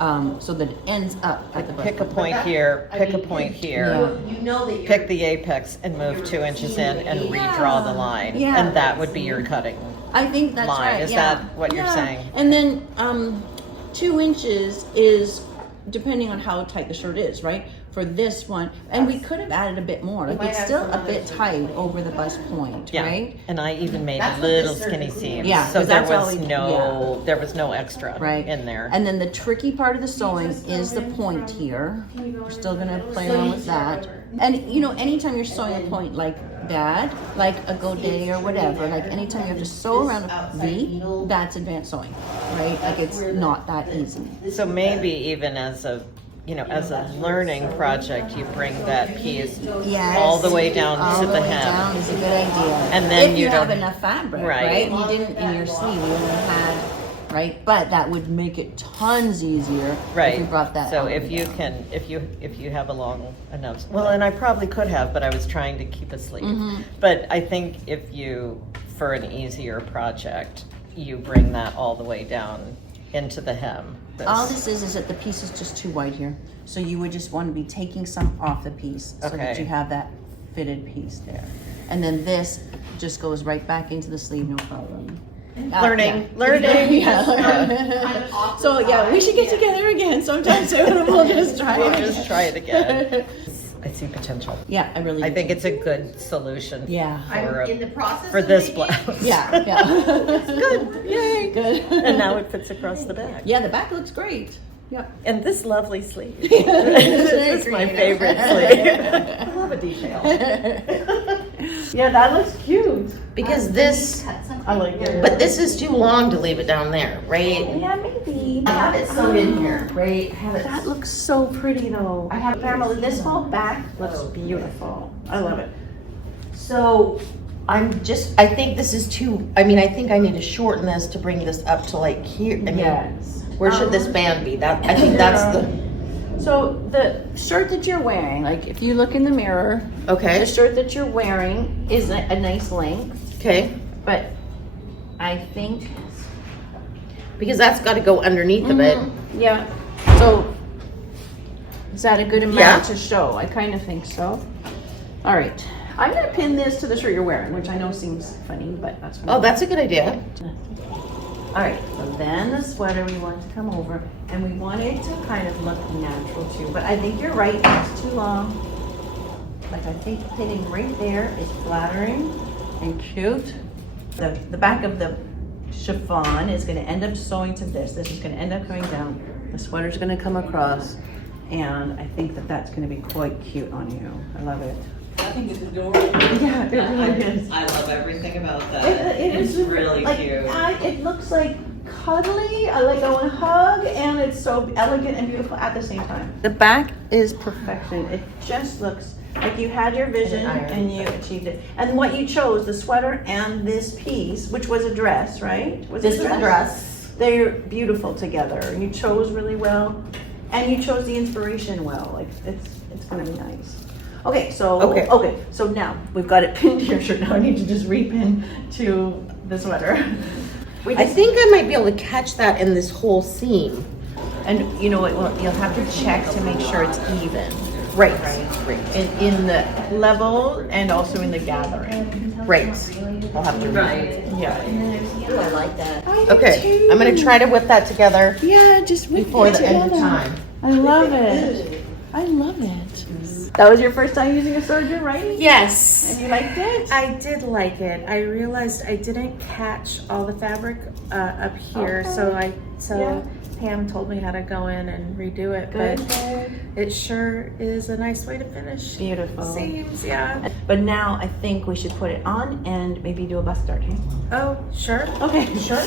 it ends up at the bust Pick a point here, pick a point here, pick the apex and move 2 inches in and redraw the line. Yeah. And that would be your cutting I think that's line. right. Is that what you're saying? And then 2 inches is depending on how tight the shirt is, right? For this one, and we could have added a bit more. Like it's still a bit tight over the bust point, right? And I even made little skinny seams. Yeah, So 'cause there that's all was there was no extra in there. And then the tricky part of the sewing is the point here. We're still gonna play around with that. And you know, anytime you're sewing a point like that, like a godet or whatever, like anytime you have to sew around a V, that's advanced sewing, right? Like it's not that easy. So maybe even as a learning project, you bring that piece all the way down to the hem. Down is a good idea. And then if you have don't- enough fabric, Right. right? You didn't in your sleeve, you only had, right? But that would make it tons easier if you brought that So out if you can, if you have a long enough, well, and I probably could have, but I was trying to keep a sleeve. But I think if you, for an easier project, you bring that all the way down into the hem. All this is that the piece is just too wide here. So you would just want to be taking some off the piece so that you have that fitted piece there. And then this just goes right back into the sleeve, no problem. Learning. Yeah. So yeah, we should get together again sometime soon and we'll just try it. Just try it again. I see potential. Yeah, I really do. I think it's a good solution. Yeah. For this blouse. Yeah. Good. Yay. Good. And now it fits across the back. Yeah, the back looks great. Yeah. And this lovely sleeve. This is my favorite sleeve. I love a detail. Yeah, that looks cute. Because this, I like it. but this is too long to leave it down there, right? Yeah, maybe. I have it sewed in here, right? I have it. That looks so pretty though. Pamela, this whole back looks beautiful. I love it. So I think this is too, I mean, I think I need to shorten this to bring this up to like here. I mean, Yes. where should this band be? That, I think that's the, So the shirt that you're wearing, like if you look in the mirror, okay. the shirt that you're wearing is a nice length. Okay. But I think, because that's got to go underneath of it. yeah. So is that a good amount to show? I kind of think so. All right. I'm going to pin this to the shirt you're wearing, which I know seems funny, but that's Oh, that's a good idea. All right, so then the sweater we want to come over, and we want it to kind of look natural too, but I think you're right, it's too long. Like I think hitting right there is flattering and cute. The back of the chiffon is gonna end up sewing to this. This is gonna end up coming down. The sweater's gonna come across, and I think that that's gonna be quite cute on you. I love it. I think it's adorable. Yeah, it really is. I love everything about that. It's really like, cute. It looks like cuddly, like I want to hug, and it's so elegant and beautiful at the same time. The back is perfection. It just looks like you had your vision and you achieved it. And what you chose, the sweater and this piece, which was a dress, right? This was a dress. They're beautiful together. You chose really well, and you chose the inspiration well. Like it's gonna be nice. Okay, so so now we've got it pinned to your shirt. Now I need to just repin to the sweater. I think I might be able to catch that in this whole seam. And you know what? Well, you'll have to check to make sure it's even. Right. In the level and also in the gathering. Right. I'll have to read. Yeah. Ooh, I like that. Okay, I'm gonna try to whip that together. Yeah, just before the end of time. I love it. I love it. That was your first time using a serger, right? Yes. And you liked it? I did like it. I realized I didn't catch all the fabric up here, so Pam told me how to go in and redo it, but it sure is a nice way to finish. Beautiful. Seams, yeah. But now I think we should put it on and maybe do a bust dart. Okay? Oh, sure. Okay, sure.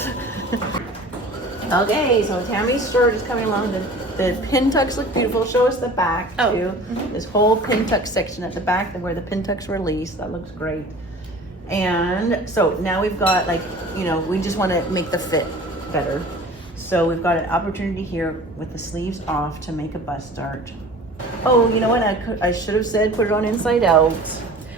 Okay, so Tammy's shirt is coming along. The pin tucks look beautiful. Show us the back too. This whole pin tuck section at the back where the pin tucks release. That looks great. And so now we've got we just want to make the fit better. So we've got an opportunity here with the sleeves off to make a bust dart. Oh, you know what? I should have said put it on inside out.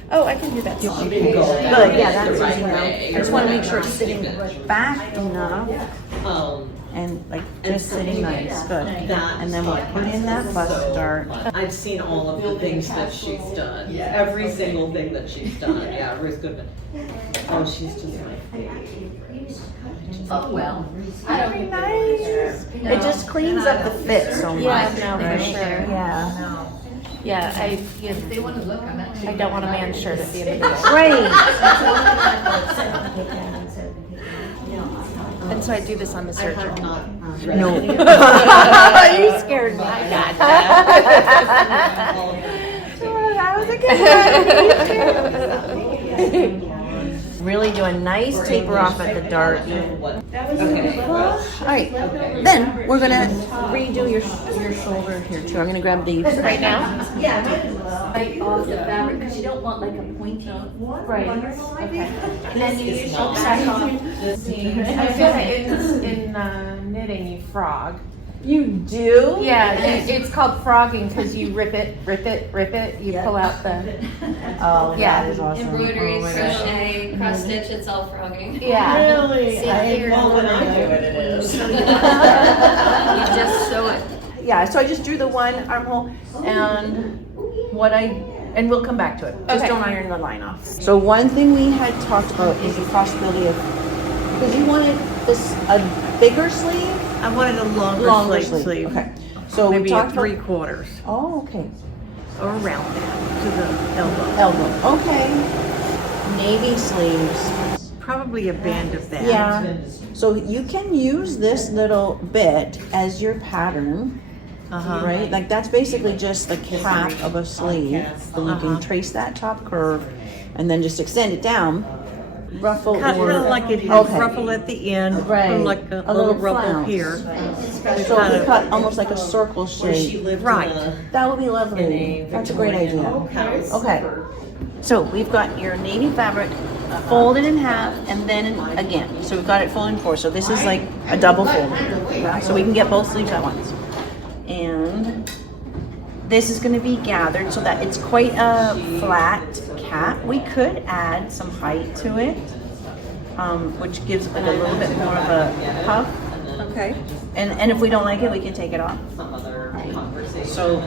Oh, I can do that. Good, yeah, that's easy now. I just want to make sure it's sitting back enough. And like just sitting nice, good. And then we'll put in that bust dart. I've seen all of the things that she's done. Every single thing that she's done. Yeah, Ruth Goodman. Oh, she's just my favorite. Oh, well. Very nice. It just cleans up the fit so much. Yeah, no, for right? sure. Yeah. Yeah, I don't want a man's shirt at the end of the day. Right. And so I do this on the serger. No. You scared me. That was a good one. Really do a nice taper off at the dart. Okay. All right. Then we're gonna redo your shoulder here too. I'm gonna grab Dave's Right now? Yeah. Right off the fabric because you don't want like a pointy. Right. Okay. And then you use your back off. I feel like in knitting you frog. You do? Yeah, it's called frogging because you rip it, you pull out the... Oh, that is awesome. Embroidery, crochet, cross stitch, it's all frogging. Yeah. Really? Well, when I do it, it is. You just sew it. Yeah, so I just drew the one armhole and and we'll come back to it. Just don't iron the line off. So one thing we had talked about is the possibility of, because you wanted a bigger sleeve. I wanted a longer sleeve. Okay. So maybe we talked a 3/4. Oh, okay. Or around that to the elbow. Elbow. Okay. Navy sleeves. Probably a band of that. Yeah. So you can use this little bit as your pattern. Right? Like that's basically just the cap of a sleeve. So you can trace that top curve and then just extend it down. Ruffle Kind or of like it has ruffle at the end, right? Or like a little ruffle flounce. here. So we cut almost like a circle shape. Right. That would be lovely. That's a great idea. Okay. So we've got your navy fabric fold it in half, and then again. So we've got it folded in 4. So this is like a double fold. So we can get both sleeves at once. And this is going to be gathered so that it's quite a flat cap. We could add some height to it, which gives it a little bit more of a puff. Okay. And if we don't like it, we can take it off. So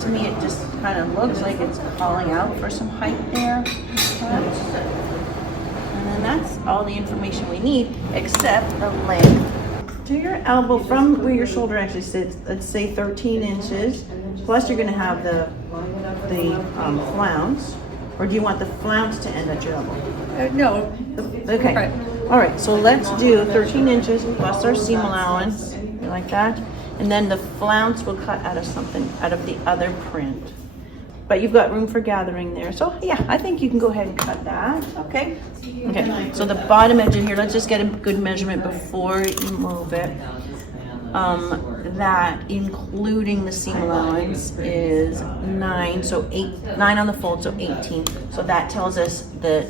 to me, it just kind of looks like it's calling out for some height there. And then that's all the information we need, except the length. To your elbow from where your shoulder actually sits, let's say 13 inches, plus you're gonna have the flounce. Or do you want the flounce to end at your elbow? No. Okay. Right. All right, so let's do 13 inches plus our seam allowance, like that. And then the flounce will cut out of something, out of the other print. But you've got room for gathering there. So yeah, I think you can go ahead and cut that, okay? Okay, so the bottom edge of here, let's just get a good measurement before you move it. That including the seam allowance is 9, so 9 on the fold, so 18. So that tells us that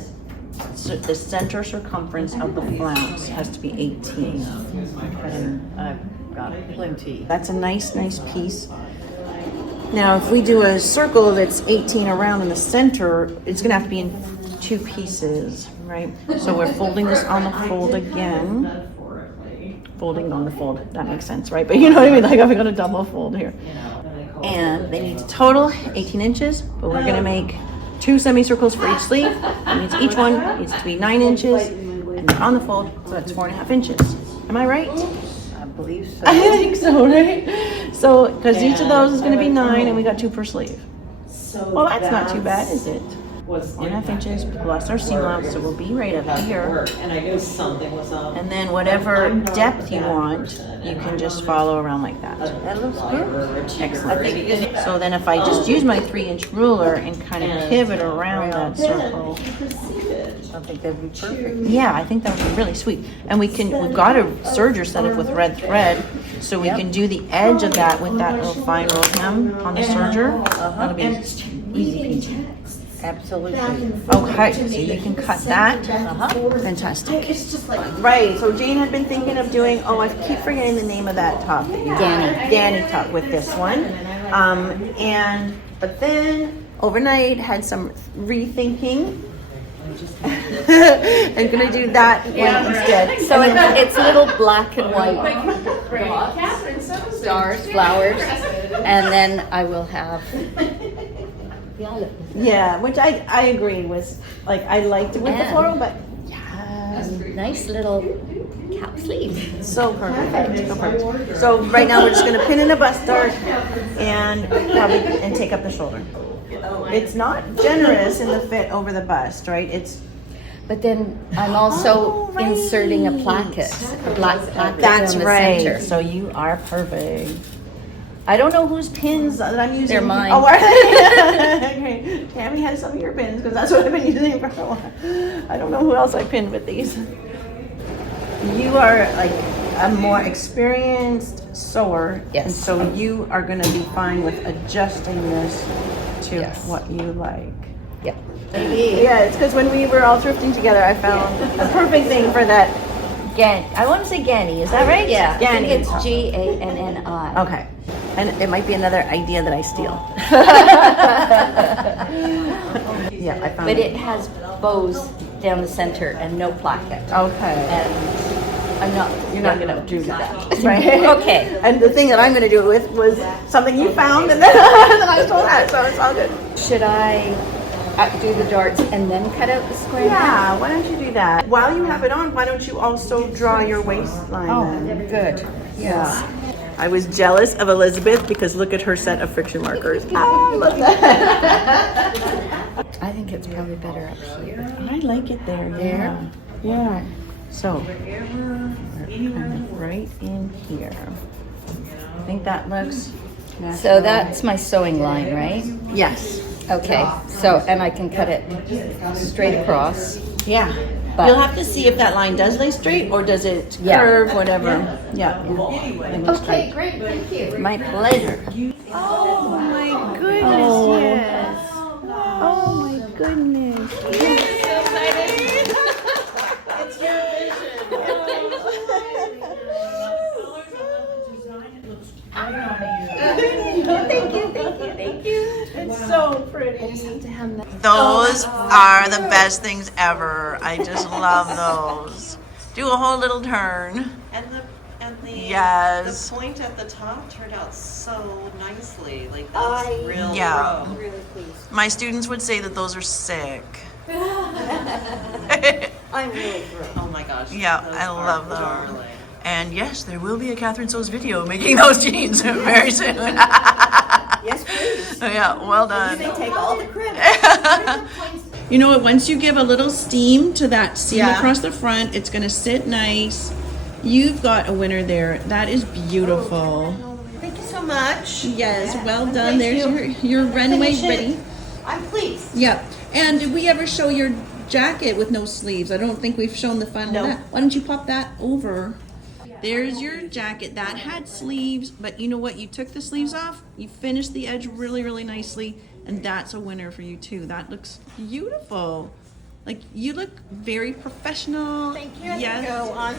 the center circumference of the flounce has to be 18. And I've got plenty. That's a nice piece. Now, if we do a circle that's 18 around in the center, it's gonna have to be in 2 pieces, right? So we're folding this on the fold again. Folding on the fold, that makes sense, right? But you know what I mean, like I've got a double fold here. And they need to total 18 inches, but we're gonna make 2 semicircles for each sleeve. That means each one needs to be 9 inches, and they're on the fold, so that's 4.5 inches. Am I right? I believe so. I think so, right? So, because each of those is gonna be 9, and we got 2 per sleeve. Well, that's not too bad, is it? 4.5 inches plus our seam allowance, so we'll be right up here. And I knew something was up. And then whatever depth you want, you can just follow around like that. That looks good. Excellent. So then if I just use my 3-inch ruler and kind of pivot around that circle, I think that'd be perfect. yeah, I think that would be really sweet. And we've got a serger set up with red thread, so we can do the edge of that with that little fine roll hem on the serger. That'll be easy peasy. Absolutely. Okay, so you can cut that. Fantastic. Right, so Jane had been thinking of doing, I keep forgetting the name of that top that you Danny top with this one. But then overnight had some rethinking. I'm gonna do that one instead. So it's little black and white stars, flowers, and then I will have. Yeah, which I agree with. Like I liked it with the floral, but Nice little cap sleeve. so perfect. So perfect. So right now we're just gonna pin in a bust dart and take up the shoulder. It's not generous in the fit over the bust, right? But then I'm also inserting a placket, a black placket That's down the right. center. So you are perfect. I don't know whose pins that I'm using. They're mine. Oh, are they? Okay. Tammy has some of your pins because that's what I've been using for a while. I don't know who else I pinned with these. You are like a more experienced sewer. Yes. And so you are going to be fine with adjusting this to what you like. Yep. Yeah, it's because when we were all thrifting together, I found a perfect thing for that. I want to say Ganni, is that right? Yeah, Ganni. I think it's Ganni. Okay. And it might be another idea that I steal. Yeah, I found But it has bows down the center and no placket. Okay. And You're not going to do that. Right. Okay. And the thing that I'm going to do it with was something you found, and then I stole that, so it's all good. Should I do the darts and then cut out the square? Yeah, why don't you do that? While you have it on, why don't you also draw your waistline then? Good. Yes. I was jealous of Elizabeth because look at her set of friction markers. I love that. I think it's probably better up here. I like it there. There? Yeah. So, we're kind of right in here. I think that looks natural. So that's my sewing line, right? Yes. Okay. So, and I can cut it straight across. Yeah. But you'll have to see if that line does lay straight or does it curve, whatever. Yeah. Okay, great. Thank you. My pleasure. Oh my goodness, yes. Oh my goodness. pretty. Those are the best things ever. I just love those. Do a whole little turn. And the Yes. the point at the top turned out so nicely. Like that's real. Yeah. I'm really pleased. My students would say that those are sick. I'm really thrilled. Oh my gosh. Yeah, those I are love them. darling. And yes, there will be a Catherine So's video making those jeans very soon. Yes, please. Yeah, well done. They take all the credit. You know what? Once you give a little steam to that seam Yeah. across the front, it's gonna sit nice. You've got a winner there. That is beautiful. Thank you so much. Yes, well done. Thank There's you. your runway Finish it. ready. I'm pleased. Yep. And did we ever show your jacket with no sleeves? I don't think we've shown the final of that. Why don't you pop that over? There's your jacket. That had sleeves, but you know what? You took the sleeves off, you finished the edge really, really nicely, and that's a winner for you too. That looks beautiful. Like, you look very professional. Thank you. I Yes.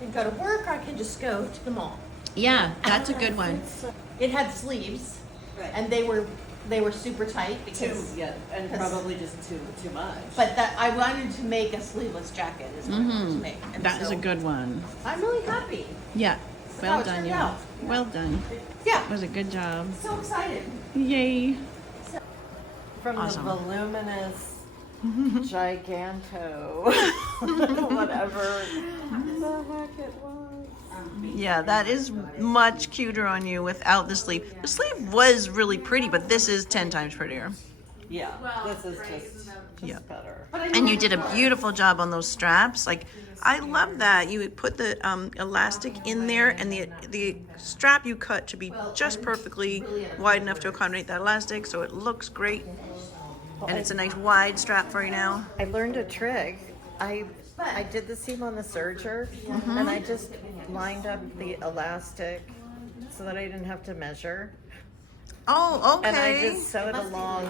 can go to work, or I can just go to the mall. Yeah, that's a good one. It had sleeves, and they were super tight because and probably just too much. But that I wanted to make a sleeveless jacket is what I wanted to make. And That is so a good one. I'm really happy. Yeah. That's Well how it done, turned you. out. Well done. Yeah. It was a good job. So excited. Yay. From Awesome. the voluminous giganto, whatever the heck it was. Yeah, that is much cuter on you without the sleeve. The sleeve was really pretty, but this is 10 times prettier. Yeah, this is just better. And you did a beautiful job on those straps. Like, I love that. You put the elastic in there, and the strap you cut to be just perfectly wide enough to accommodate that elastic, so it looks great. And it's a nice wide strap for you now. I learned a trick. I did the seam on the serger, and I just lined up the elastic so that I didn't have to measure. Oh, okay. And I just sewed along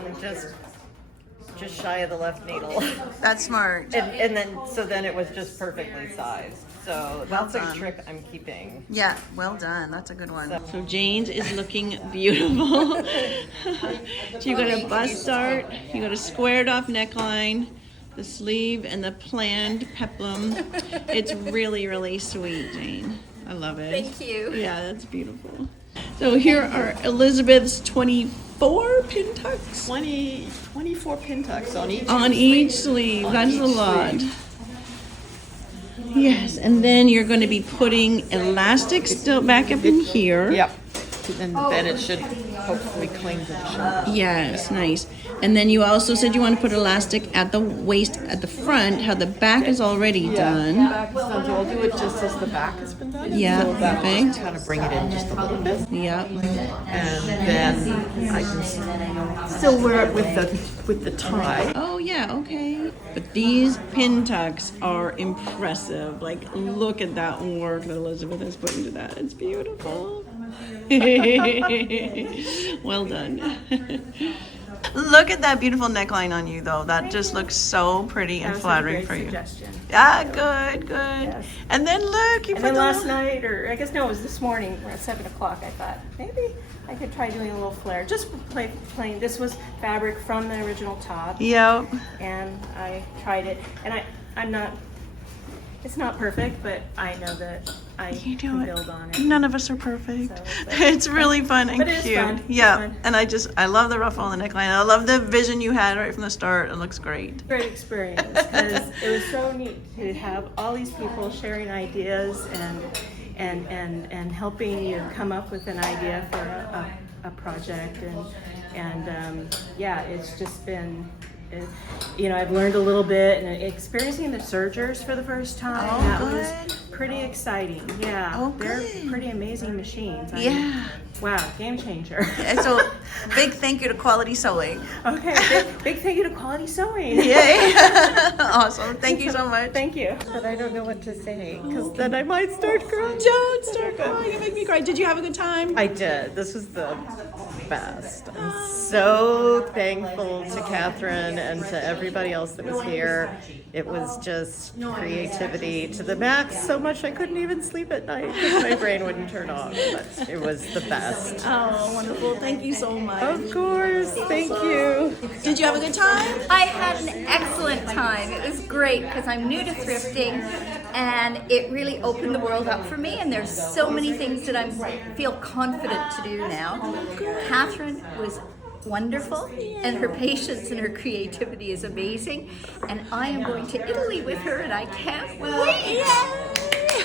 just shy of the left needle. That's smart. And then it was just perfectly sized. So that's a trick I'm keeping. Yeah, well done. That's a good one. So Jane's is looking beautiful. So you got a bust dart, you got a squared off neckline, the sleeve, and the planned peplum. It's really, really sweet, Jane. I love it. Thank you. Yeah, that's beautiful. So here are Elizabeth's 24 pin tucks. 24 pin tucks on each. On each sleeve. That's a lot. Yes, and then you're going to be putting elastic still back up in here. Yep. And then it should hopefully cling to the shoulder. Yes, nice. And then you also said you want to put elastic at the waist at the front, how the back is already done. Back is done, so I'll do it just as the back has been done. Yeah, so that will perfect. kind of bring it in just a little bit. Yep. And then I can still wear it with the tie. Oh yeah, okay. But these pin tucks are impressive. Like, look at that work that Elizabeth has put into that. It's beautiful. Well done. Look at that beautiful neckline on you, though. That just looks so pretty and flattering for you. Suggestion. Yeah, good. Yes. And then look, you And put then the last night, or I guess no, it was this morning, at 7 o'clock, I thought maybe I could try doing a little flare. Just plain. This was fabric from the original top. Yep. And I tried it, and I'm not. It's not perfect, but I know that I can build on it. None of us are perfect. So, It's really fun and but it is cute. fun. It's Yeah, fun. and I love the ruffle on the neckline. I love the vision you had right from the start. It looks great. Great experience, because it was so neat to have all these people sharing ideas and helping you come up with an idea for a project, and yeah, it's just been. I've learned a little bit, and experiencing the sergers for the first time. Oh, that good. was pretty exciting. Yeah, Oh, they're good. pretty amazing machines. Yeah. Wow, game changer. And so, big thank you to Quality Sewing. Okay, big thank you to Quality Sewing. Yay! Awesome. Thank you so much. Thank you. But I don't know what to say, because then I might start crying. Don't start crying. You make me cry. Did you have a good time? I did. This was the best. I'm so thankful to Catherine and to everybody else that was here. It was just creativity to the max, so much I couldn't even sleep at night because my brain wouldn't turn off. But it was the best. Oh, wonderful. Thank you so much. Of course. Thank you. Did you have a good time? I had an excellent time. It was great because I'm new to thrifting and it really opened the world up for me, and there's so many things that I feel confident to do now. Catherine was wonderful and her patience and her creativity is amazing, and I am going to Italy with her and I can't wait.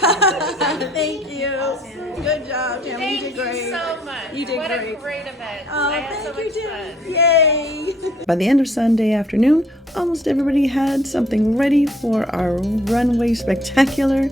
Thank you. Good job, Tammy. Thank you did great. you so much. You did what great. a great event. Oh, I had so thank much you, fun. Yay! By the end of Sunday afternoon, almost everybody had something ready for our runway spectacular.